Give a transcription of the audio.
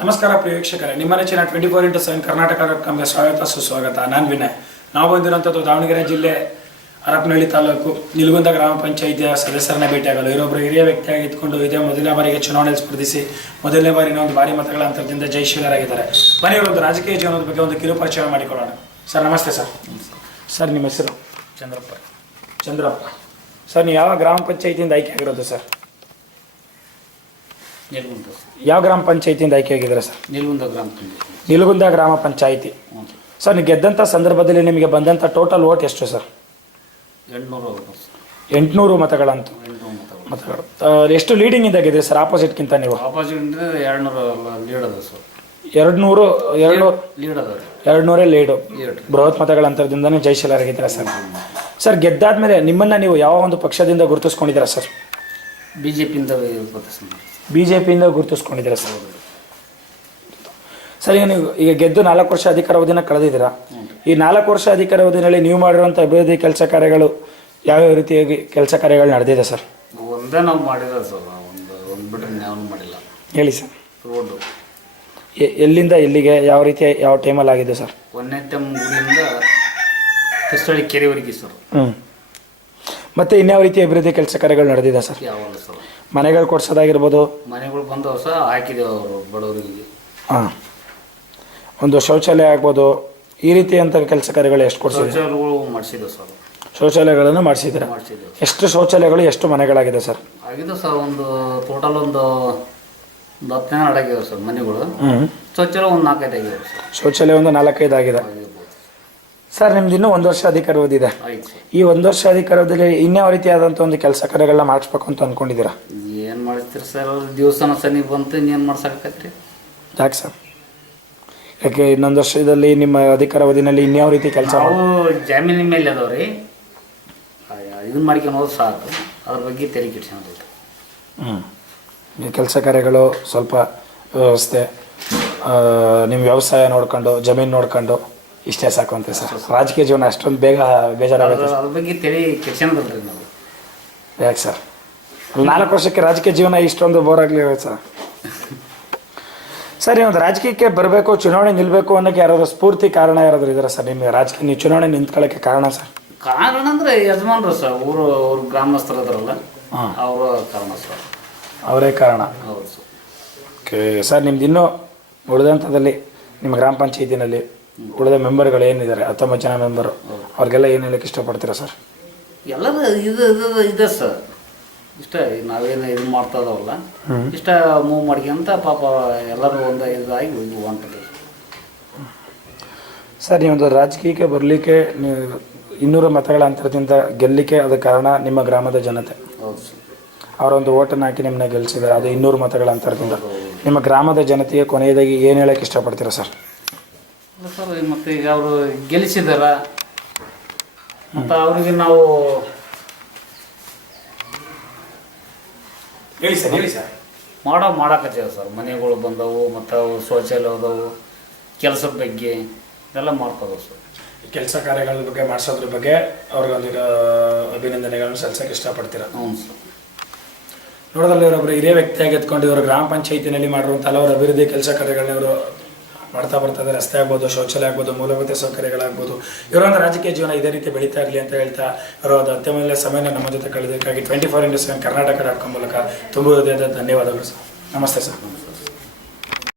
ನಮಸ್ಕಾರ ಪ್ರಿಯ ವೀಕ್ಷಕರೇ, ನಿಮ್ಮ ನೆಚ್ಚಿನ 24x7 ಕರ್ನಾಟಕ.comಗೆ ಸ್ವಾಗತ ಸುಸ್ವಾಗತ. ನಾನು ವಿನಯ್. ನಾವು ಬಂದಿರುವಂಥದ್ದು ದಾವಣಗೆರೆ ಜಿಲ್ಲೆ ಹರಪನಹಳ್ಳಿ ತಾಲೂಕು ನಿಲಗುಂದ ಗ್ರಾಮ ಪಂಚಾಯಿತಿಯ ಸದಸ್ಯರನ್ನ ಭೇಟಿಯಾಗಲು. ಇವರೊಬ್ಬರು ಹಿರಿಯ ವ್ಯಕ್ತಿಯಾಗಿ ಇದ್ಕೊಂಡು ಇದೇ ಮೊದಲನೇ ಬಾರಿಗೆ ಚುನಾವಣೆಯಲ್ಲಿ ಸ್ಪರ್ಧಿಸಿ ಮೊದಲನೇ ಬಾರಿನ ಒಂದು ಭಾರಿ ಮತಗಳ ಅಂತರದಿಂದ ಜಯಶೀಲರಾಗಿದ್ದಾರೆ. ಬನ್ನಿ ಇವರೊಂದು ರಾಜಕೀಯ ಜೀವನದ ಬಗ್ಗೆ ಒಂದು ಕಿರು ಪರಿಚಯ ಮಾಡಿಕೊಳ್ಳೋಣ. ಸರ್ ನಮಸ್ತೆ. ಸರ್ ನಿಮ್ಮ ಹೆಸರು? ಚಂದ್ರಪ್ಪ. ಸರ್ ನೀವು ಯಾವ ಗ್ರಾಮ ಪಂಚಾಯಿತಿಯಿಂದ ಆಯ್ಕೆ ಆಗಿರೋದು ಸರ್? ಯಾವ ಗ್ರಾಮ ಪಂಚಾಯಿತಿಯಿಂದ ಆಯ್ಕೆ ಆಗಿದ್ದೀರಾ ಸರ್? ನಿಲಗುಂದ ಗ್ರಾಮ ಪಂಚಾಯಿತಿ. ಸರ್ ನೀವು ಗೆದ್ದಂಥ ಸಂದರ್ಭದಲ್ಲಿ ನಿಮಗೆ ಬಂದಂಥ ಟೋಟಲ್ ವೋಟ್ ಎಷ್ಟು ಸರ್? 800 ಮತಗಳಂತೂ. ಮತಗಳು ಎಷ್ಟು ಲೀಡಿಂಗ್ ಇಂದ ಗೆದ್ದಿದೆ ಸರ್? ಆಪೋಸಿಟ್ಗಿಂತ ನೀವು? ಎರಡ್ನೂರೇ ಲೀಡು. ಬೃಹತ್ ಮತಗಳ ಅಂತರದಿಂದನೇ ಜಯಶೀಲರಾಗಿದ್ದೀರಾ ಸರ್. ಸರ್ ಗೆದ್ದಾದ್ಮೇಲೆ ನಿಮ್ಮನ್ನ ನೀವು ಯಾವ ಒಂದು ಪಕ್ಷದಿಂದ ಗುರುತಿಸ್ಕೊಂಡಿದ್ದೀರಾ ಸರ್? ಬಿಜೆಪಿಯಿಂದ ಗುರುತಿಸ್ಕೊಂಡಿದ್ದೀರಾ ಸರ್? ಸರ್ ಈಗ ಗೆದ್ದು 4 ವರ್ಷ ಅಧಿಕಾರಾವಧಿನ ಕಳೆದಿದ್ದೀರಾ. ಈ 4 ವರ್ಷ ಅಧಿಕಾರಾವಧಿನಲ್ಲಿ ನೀವು ಮಾಡಿರುವಂಥ ಅಭಿವೃದ್ಧಿ ಕೆಲಸ ಕಾರ್ಯಗಳು ಯಾವ್ಯಾವ ರೀತಿಯಾಗಿ ಕೆಲಸ ಕಾರ್ಯಗಳು ನಡೆದಿದೆ ಸರ್? ಒಂದೇ ನಾವು ಮಾಡಿದ ಸರ್, ಒಂದು ಬಿಟ್ಟರೆ ನಾವು ಮಾಡಿಲ್ಲ. ಹೇಳಿ ಸರ್. ರೋಡು ಎಲ್ಲಿಂದ ಎಲ್ಲಿಗೆ ಯಾವ ರೀತಿ ಯಾವ ಟೈಮಲ್ಲಿ ಆಗಿದೆ ಸರ್? ಗುಡಿಯಿಂದ ಕಸ್ತಳಿ ಕೆರೆವರೆಗೆ ಸರ್. ಮತ್ತೆ ಇನ್ಯಾವ ರೀತಿ ಅಭಿವೃದ್ಧಿ ಕೆಲಸ ಕಾರ್ಯಗಳು ನಡೆದಿದೆ ಸರ್? ಯಾವಲ್ಲ ಸರ್. ಮನೆಗಳು ಕೊಡ್ಸೋದಾಗಿರ್ಬೋದು? ಮನೆಗಳು ಬಂದವು ಸರ್, ಹಾಕಿದ್ದೇವೆ ಅವರು ಬಡವರಿಗೆ. ಹಾಂ, ಒಂದು ಶೌಚಾಲಯ ಆಗ್ಬೋದು, ಈ ರೀತಿ ಅಂತ ಕೆಲಸ ಕಾರ್ಯಗಳು ಎಷ್ಟು ಕೊಡ್ಸಿದೆ? ಶೌಚಾಲಯಗಳು ಮಾಡಿಸಿದ್ದೇವೆ ಸರ್. ಶೌಚಾಲಯಗಳನ್ನು ಮಾಡಿಸಿದ್ದೀರಾ? ಎಷ್ಟು ಶೌಚಾಲಯಗಳು ಎಷ್ಟು ಮನೆಗಳಾಗಿದೆ ಸರ್? ಆಗಿದೆ ಸರ್, ಒಂದು ಟೋಟಲ್ ಒಂದು 10 ಅಡಗಿವೆ ಸರ್ ಮನೆಗಳು. ಶೌಚಾಲಯ ಒಂದು 4-5 ಆಗಿವೆ ಸರ್. ಶೌಚಾಲಯ ಒಂದು 4-5 ಆಗಿದೆ ಸರ್. ನಿಮ್ದು ಇನ್ನೂ 1 ವರ್ಷ ಅಧಿಕಾರಾವಧಿ ಇದೆ. ಈ 1 ವರ್ಷ ಅಧಿಕಾರಾವಧಿಯಲ್ಲಿ ಇನ್ಯಾವ ರೀತಿಯಾದಂಥ ಒಂದು ಕೆಲಸ ಕಾರ್ಯಗಳನ್ನ ಮಾಡಿಸ್ಬೇಕು ಅಂತ ಅಂದ್ಕೊಂಡಿದ್ದೀರಾ? ಏನು ಮಾಡಿಸ್ತೀರಿ ಸರ್, ದಿವಸನ ಸನಿ ಬಂತು, ಇನ್ನೇನು ಮಾಡ್ಸಕತ್ರಿ. ಯಾಕೆ ಸರ್? ಯಾಕೆ ಇನ್ನೊಂದು ವರ್ಷದಲ್ಲಿ ನಿಮ್ಮ ಅಧಿಕಾರಾವಧಿನಲ್ಲಿ ಇನ್ಯಾವ ರೀತಿ ಕೆಲಸ? ಜಾಮೀನಿನ ಮೇಲೆ ಅದಾವ್ರಿ, ಇದನ್ನ ಮಾಡ್ಕೊಂಡು ಹೋದ್ರೆ ಸಾಕು, ಅದ್ರ ಬಗ್ಗೆ ತೆರಿಗೆ ಕಿಟ್ಸ್ಕೊಂಡ್ರಿ. ಈ ಕೆಲಸ ಕಾರ್ಯಗಳು ಸ್ವಲ್ಪ ವ್ಯವಸ್ಥೆ, ನಿಮ್ಮ ವ್ಯವಸಾಯ ನೋಡ್ಕೊಂಡು ಜಮೀನು ನೋಡ್ಕೊಂಡು ಇಷ್ಟೇ ಸಾಕು ಅಂತ ಸರ್. ರಾಜಕೀಯ ಜೀವನ ಅಷ್ಟೊಂದು ಬೇಗ ಬೇಜಾರಾಗುತ್ತೆ? ಅದ್ರ ಬಗ್ಗೆ ತೆರಿಗೆ ಕಿಟ್ಸ್ಕೊಂಡ್ರಿ ನಾವು. ಯಾಕೆ ಸರ್ 4 ವರ್ಷಕ್ಕೆ ರಾಜಕೀಯ ಜೀವನ ಇಷ್ಟೊಂದು ಬೋರ್ ಆಗಲಿಲ್ಲ ಸರ್? ಸರ್ ಒಂದು ರಾಜಕೀಯಕ್ಕೆ ಬರಬೇಕು, ಚುನಾವಣೆ ನಿಲ್ಲಬೇಕು ಅನ್ನೋಕ್ಕೆ ಯಾರಾದರೂ ಸ್ಫೂರ್ತಿ ಕಾರಣ ಯಾರಾದರೂ ಇದ್ದಾರೆ ಸರ್ ನಿಮಗೆ ರಾಜಕೀಯ ನೀವು ಚುನಾವಣೆ ನಿಂತ್ಕೊಳ್ಳೋಕ್ಕೆ ಕಾರಣ ಸರ್? ಕಾರಣ ಅಂದರೆ ಯಜಮಾನ್ರು ಸರ್, ಅವ್ರು ಗ್ರಾಮಸ್ಥರು ಅದ್ರಲ್ಲ, ಅವರ ಕಾರಣ ಸರ್. ಅವರೇ ಕಾರಣ? ಹೌದು ಸರ್. ಓಕೆ ಸರ್, ನಿಮ್ದು ಇನ್ನೂ ಉಳಿದಂಥದ್ದಲ್ಲಿ ನಿಮ್ಮ ಗ್ರಾಮ ಪಂಚಾಯತಿನಲ್ಲಿ ಉಳಿದ ಮೆಂಬರ್ಗಳು ಏನಿದ್ದಾರೆ 19 ಜನ ಮೆಂಬರು, ಅವ್ರಿಗೆಲ್ಲ ಏನು ಹೇಳಕ್ಕೆ ಇಷ್ಟಪಡ್ತೀರಾ ಸರ್? ಎಲ್ಲರೂ ಇದೆ ಸರ್. ಇಷ್ಟ ನಾವೇನು ಇದು ಮಾಡ್ತಾ ಇದಾವಲ್ಲ, ಇಷ್ಟ ಮೂವ್ ಮಾಡ್ಕೊಂತ ಪಾಪ ಎಲ್ಲರೂ ಒಂದು ಇದಾಗಿ ಇದು ಹೊಂಟಿದೆ ಸರ್. ನೀವೊಂದು ರಾಜಕೀಯಕ್ಕೆ ಬರಲಿಕ್ಕೆ 200 ಮತಗಳ ಅಂತರದಿಂದ ಗೆಲ್ಲಲಿಕ್ಕೆ ಅದು ಕಾರಣ ನಿಮ್ಮ ಗ್ರಾಮದ ಜನತೆ. ಹೌದು ಸರ್. ಅವರೊಂದು ಓಟನ್ನು ಹಾಕಿ ನಿಮ್ಮನ್ನ ಗೆಲ್ಲಿಸಿದ್ದಾರೆ, ಅದು 200 ಮತಗಳ ಅಂತರದಿಂದ. ನಿಮ್ಮ ಗ್ರಾಮದ ಜನತೆಗೆ ಕೊನೆಯದಾಗಿ ಏನು ಹೇಳಕ್ಕೆ ಇಷ್ಟಪಡ್ತೀರಾ ಸರ್? ಸರ್ ಮತ್ತು ಈಗ ಅವರು ಗೆಲ್ಲಿಸಿದಾರ ಮತ್ತು ಅವರಿಗೆ ನಾವು ಹೇಳಿ ಸರ್. ಮಾಡಾಕತ್ತೀವಿ ಸರ್. ಮನೆಗಳು ಬಂದವು ಮತ್ತು ಅವು ಶೌಚಾಲಯ ಅದಾವು, ಕೆಲಸದ ಬಗ್ಗೆ ಇದೆಲ್ಲ ಮಾಡ್ಕೋದು ಸರ್. ಕೆಲಸ ಕಾರ್ಯಗಳ ಬಗ್ಗೆ ಮಾಡಿಸೋದ್ರ ಬಗ್ಗೆ ಅವ್ರಿಗೊಂದು ಅಭಿನಂದನೆಗಳನ್ನು ಸಲ್ಲಿಸೋಕೆ ಇಷ್ಟಪಡ್ತೀರಾ? ಹ್ಞೂ ಸರ್. ನೋಡೋದಲ್ಲಿ ಇವರೊಬ್ಬರು ಹಿರಿಯ ವ್ಯಕ್ತಿಯಾಗಿ ಎತ್ಕೊಂಡು ಇವರು ಗ್ರಾಮ ಪಂಚಾಯಿತಿನಲ್ಲಿ ಮಾಡಿರುವಂಥ ಹಲವಾರು ಅಭಿವೃದ್ಧಿ ಕೆಲಸ ಕಾರ್ಯಗಳನ್ನ ಇವರು ಮಾಡ್ತಾ ಬರ್ತಾರೆ. ರಸ್ತೆ ಆಗ್ಬೋದು, ಶೌಚಾಲಯ ಆಗ್ಬೋದು, ಮೂಲಭೂತ ಸೌಕರ್ಯಗಳಾಗ್ಬೋದು. ಇವರೊಂದು ರಾಜಕೀಯ ಜೀವನ ಇದೇ ರೀತಿ ಬೆಳೀತಾ ಇರಲಿ ಅಂತ ಹೇಳ್ತಾ ಇವರು ಅದು ಅತ್ಯಮೂಲ್ಯ ಸಮಯನ ನಮ್ಮ ಜೊತೆ ಕಳೆದಕ್ಕಾಗಿ 24x7 ಕರ್ನಾಟಕ.com ಮೂಲಕ ತುಂಬ ಹೃದಯದ ಧನ್ಯವಾದಗಳು ಸರ್. ನಮಸ್ತೆ ಸರ್.